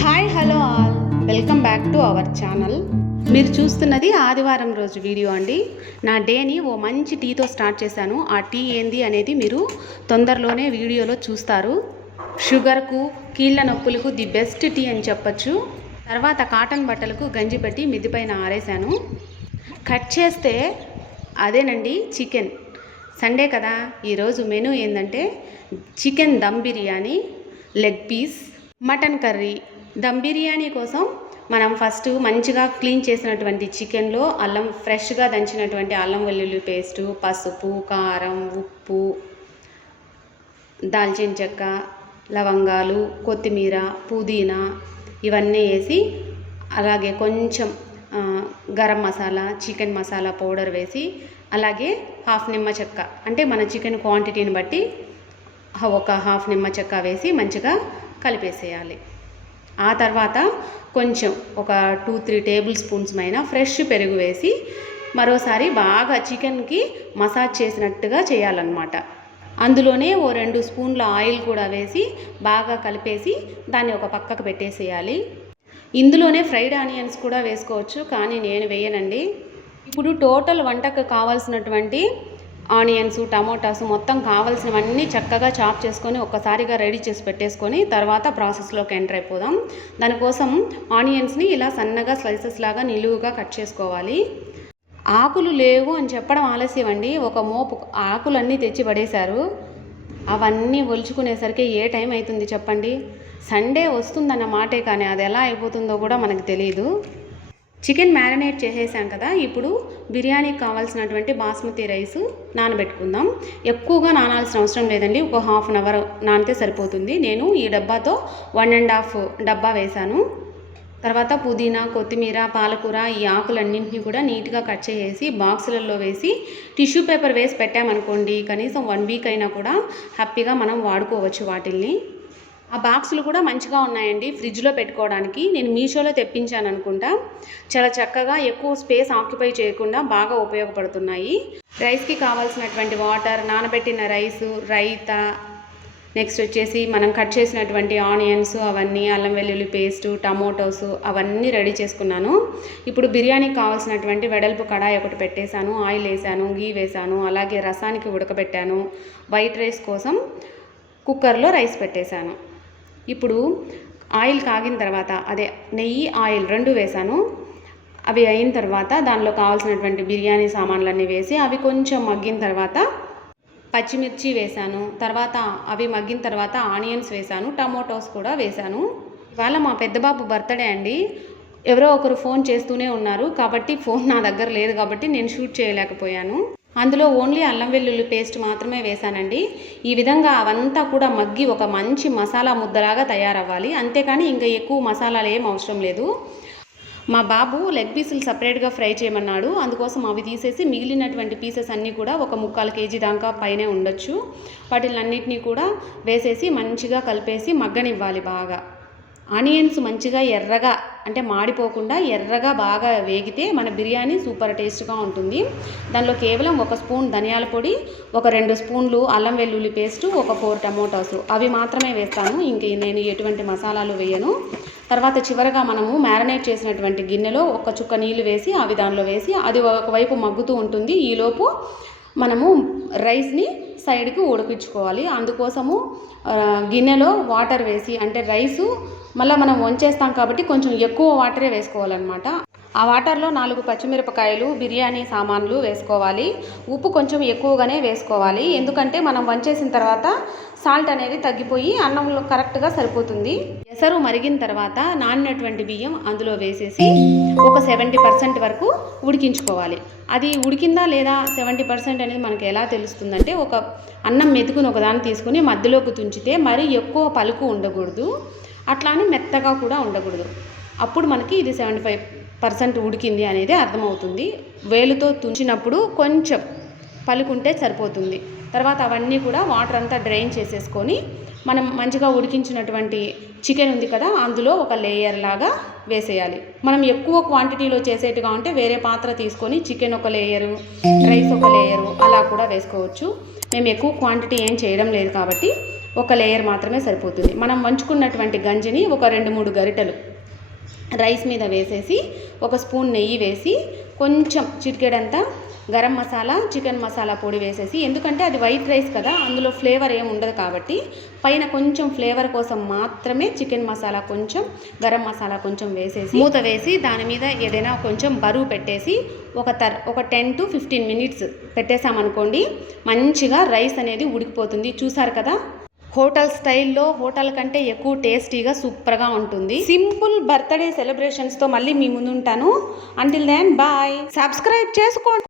Hi hello all, welcome back to our channel. మీరు చూస్తున్నది ఆదివారం రోజు వీడియో అండి. నా డేని ఓ మంచి టీతో స్టార్ట్ చేశాను. ఆ టీ ఏంది అనేది మీరు తొందరలోనే వీడియోలో చూస్తారు. షుగర్కు, కీళ్ళ నొప్పులకు ది బెస్ట్ టీ అని చెప్పచ్చు. తర్వాత కాటన్ బట్టలకు గంజి పెట్టి మిద్దిపైన ఆరేశాను. కట్ చేస్తే అదేనండి చికెన్. సండే కదా, ఈరోజు మెనూ ఏంటంటే chicken dum biryani, leg piece, mutton curry. Dum biryani కోసం మనం ఫస్ట్ మంచిగా క్లీన్ చేసినటువంటి చికెన్లో ఫ్రెష్గా దంచినటువంటి అల్లం వెల్లుల్లి పేస్టు, పసుపు, కారం, ఉప్పు, దాల్చిన చెక్క, లవంగాలు, కొత్తిమీర, పుదీనా ఇవన్నీ వేసి, అలాగే కొంచెం గరం మసాలా, చికెన్ మసాలా పౌడర్ వేసి, అలాగే హాఫ్ నిమ్మ చెక్క, అంటే మన చికెన్ క్వాంటిటీని బట్టి ఒక హాఫ్ నిమ్మ చెక్క వేసి మంచిగా కలిపేసేయాలి. ఆ తర్వాత కొంచెం ఒక 2-3 టేబుల్ స్పూన్స్ పైన ఫ్రెష్ పెరుగు వేసి మరోసారి బాగా చికెన్కి మసాజ్ చేసినట్టుగా చేయాలన్నమాట. అందులోనే ఓ 2 స్పూన్ల ఆయిల్ కూడా వేసి బాగా కలిపేసి దాన్ని ఒక పక్కకు పెట్టేసేయాలి. ఇందులోనే ఫ్రైడ్ ఆనియన్స్ కూడా వేసుకోవచ్చు, కానీ నేను వేయనండి. ఇప్పుడు టోటల్ వంటకు కావాల్సినటువంటి ఆనియన్స్, టమోటాస్ మొత్తం కావాల్సినవన్నీ చక్కగా చాప్ చేసుకొని ఒక్కసారిగా రెడీ చేసి పెట్టేసుకొని తర్వాత ప్రాసెస్లోకి ఎంటర్ అయిపోదాం. దానికోసం ఆనియన్స్ని ఇలా సన్నగా స్లైసెస్ లాగా నిలువుగా కట్ చేసుకోవాలి. ఆకులు లేవు అని చెప్పడం ఆలస్యం అండి. ఒక మోపు ఆకులన్నీ తెచ్చి పడేశారు. అవన్నీ ఒలుచుకునేసరికి ఏ టైం అవుతుంది చెప్పండి. సండే వస్తుందన్న మాటే, కానీ అది ఎలా అయిపోతుందో కూడా మనకు తెలియదు. చికెన్ మ్యారినేట్ చేసేసాం కదా, ఇప్పుడు బిర్యానీకి కావాల్సినటువంటి బాస్మతి రైస్ నానబెట్టుకుందాం. ఎక్కువగా నానాల్సిన అవసరం లేదండి, ఒక హాఫ్ అన్ అవర్ నానితే సరిపోతుంది. నేను ఈ డబ్బాతో 1.5 డబ్బా వేశాను. తర్వాత పుదీనా, కొత్తిమీర, పాలకూర, ఈ ఆకులన్నింటినీ కూడా నీట్గా కట్ చేసి బాక్సులలో వేసి టిష్యూ పేపర్ వేసి పెట్టామనుకోండి, కనీసం 1 వీక్ అయినా కూడా హ్యాపీగా మనం వాడుకోవచ్చు వాటిల్ని. ఆ బాక్సులు కూడా మంచిగా ఉన్నాయండి ఫ్రిడ్జ్లో పెట్టుకోవడానికి. నేను మీషోలో తెప్పించాను అనుకుంటా. చాలా చక్కగా ఎక్కువ స్పేస్ ఆక్యుపై చేయకుండా బాగా ఉపయోగపడుతున్నాయి. రైస్కి కావాల్సినటువంటి వాటర్, నానబెట్టిన రైసు, రైతా, నెక్స్ట్ వచ్చేసి మనం కట్ చేసినటువంటి ఆనియన్స్, అవన్నీ అల్లం వెల్లుల్లి పేస్టు, టమోటోస్ అవన్నీ రెడీ చేసుకున్నాను. ఇప్పుడు బిర్యానీకి కావాల్సినటువంటి వెడల్పు కడాయి ఒకటి పెట్టేశాను. ఆయిల్ వేసాను, గీ వేసాను, అలాగే రసానికి ఉడకబెట్టాను. వైట్ రైస్ కోసం కుక్కర్లో రైస్ పెట్టేశాను. ఇప్పుడు ఆయిల్ కాగిన తర్వాత, అదే నెయ్యి, ఆయిల్ 2 వేసాను. అవి అయిన తర్వాత దానిలో కావాల్సినటువంటి బిర్యానీ సామాన్లన్నీ వేసి అవి కొంచెం మగ్గిన తర్వాత పచ్చిమిర్చి వేసాను. తర్వాత అవి మగ్గిన తర్వాత ఆనియన్స్ వేసాను, టమోటోస్ కూడా వేసాను. ఇవాళ మా పెద్ద బాబు బర్త్డే అండి. ఎవరో ఒకరు ఫోన్ చేస్తూనే ఉన్నారు కాబట్టి ఫోన్ నా దగ్గర లేదు కాబట్టి నేను షూట్ చేయలేకపోయాను. అందులో ఓన్లీ అల్లం వెల్లుల్లి పేస్ట్ మాత్రమే వేసానండి. ఈ విధంగా అవంతా కూడా మగ్గి ఒక మంచి మసాలా ముద్దలాగా తయారవ్వాలి. అంతేకాని ఇంకా ఎక్కువ మసాలాలు ఏం అవసరం లేదు. మా బాబు లెగ్ పీసులు సపరేట్గా ఫ్రై చేయమన్నాడు. అందుకోసం అవి తీసేసి మిగిలినటువంటి పీసెస్ అన్నీ కూడా ఒక 3/4 కేజీ దాకా పైనే ఉండొచ్చు. వాటిలన్నిటినీ కూడా వేసేసి మంచిగా కలిపేసి మగ్గనివ్వాలి బాగా. ఆనియన్స్ మంచిగా ఎర్రగా, అంటే మాడిపోకుండా ఎర్రగా బాగా వేగితే మన బిర్యానీ సూపర్ టేస్ట్గా ఉంటుంది. దానిలో కేవలం 1 స్పూన్ ధనియాల పొడి, ఒక 2 స్పూన్లు అల్లం వెల్లుల్లి పేస్టు, ఒక 4 టమోటాస్ అవి మాత్రమే వేస్తాను. ఇంక నేను ఎటువంటి మసాలాలు వేయను. తర్వాత చివరగా మనము మ్యారినేట్ చేసినటువంటి గిన్నెలో ఒక చుక్క నీళ్ళు వేసి అవి దానిలో వేసి అది ఒకవైపు మగ్గుతూ ఉంటుంది. ఈలోపు మనము రైస్ని సైడ్కి ఉడికించుకోవాలి. అందుకోసము గిన్నెలో వాటర్ వేసి, అంటే రైసు మళ్ళీ మనం వంచేస్తాం కాబట్టి కొంచెం ఎక్కువ వాటరే వేసుకోవాలన్నమాట. ఆ వాటర్లో 4 పచ్చిమిరపకాయలు, బిర్యానీ సామాన్లు వేసుకోవాలి. ఉప్పు కొంచెం ఎక్కువగానే వేసుకోవాలి, ఎందుకంటే మనం వంచేసిన తర్వాత సాల్ట్ అనేది తగ్గిపోయి అన్నంలో కరెక్ట్గా సరిపోతుంది. ఎసరు మరిగిన తర్వాత నానినటువంటి బియ్యం అందులో వేసేసి ఒక 70% వరకు ఉడికించుకోవాలి. అది ఉడికిందా లేదా 70% అనేది మనకు ఎలా తెలుస్తుందంటే, ఒక అన్నం మెతుకుని ఒకదాన్ని తీసుకుని మధ్యలోకి తుంచితే మరీ ఎక్కువ పలుకు ఉండకూడదు, అట్లా అని మెత్తగా కూడా ఉండకూడదు. అప్పుడు మనకి ఇది 75% ఉడికింది అనేది అర్థమవుతుంది. వేలుతో తుంచినప్పుడు కొంచెం పలుకుంటే సరిపోతుంది. తర్వాత అవన్నీ కూడా వాటర్ అంతా డ్రైన్ చేసేసుకొని మనం మంచిగా ఉడికించినటువంటి చికెన్ ఉంది కదా, అందులో ఒక లేయర్ లాగా వేసేయాలి. మనం ఎక్కువ క్వాంటిటీలో చేసేట్టుగా ఉంటే వేరే పాత్ర తీసుకొని చికెన్ ఒక లేయరు, రైస్ ఒక లేయరు అలా కూడా వేసుకోవచ్చు. మేము ఎక్కువ క్వాంటిటీ ఏం చేయడం లేదు కాబట్టి ఒక లేయర్ మాత్రమే సరిపోతుంది. మనం వంచుకున్నటువంటి గంజిని ఒక 2-3 గరిటెలు రైస్ మీద వేసేసి ఒక స్పూన్ నెయ్యి వేసి కొంచెం చిటికెడంతా గరం మసాలా, చికెన్ మసాలా పొడి వేసేసి, ఎందుకంటే అది వైట్ రైస్ కదా, అందులో ఫ్లేవర్ ఏమి ఉండదు కాబట్టి పైన కొంచెం ఫ్లేవర్ కోసం మాత్రమే చికెన్ మసాలా కొంచెం, గరం మసాలా కొంచెం వేసేసి మూత వేసి దాని మీద ఏదైనా కొంచెం బరువు పెట్టేసి ఒక 10 to 15 మినిట్స్ పెట్టేసామనుకోండి, మంచిగా రైస్ అనేది ఉడికిపోతుంది. చూసారు కదా, హోటల్ స్టైల్లో, హోటల్ కంటే ఎక్కువ టేస్టీగా సూపర్గా ఉంటుంది. సింపుల్ బర్త్డే సెలబ్రేషన్స్తో మళ్ళీ మీ ముందు ఉంటాను. Until then bye. సబ్స్క్రైబ్ చేసుకోండి.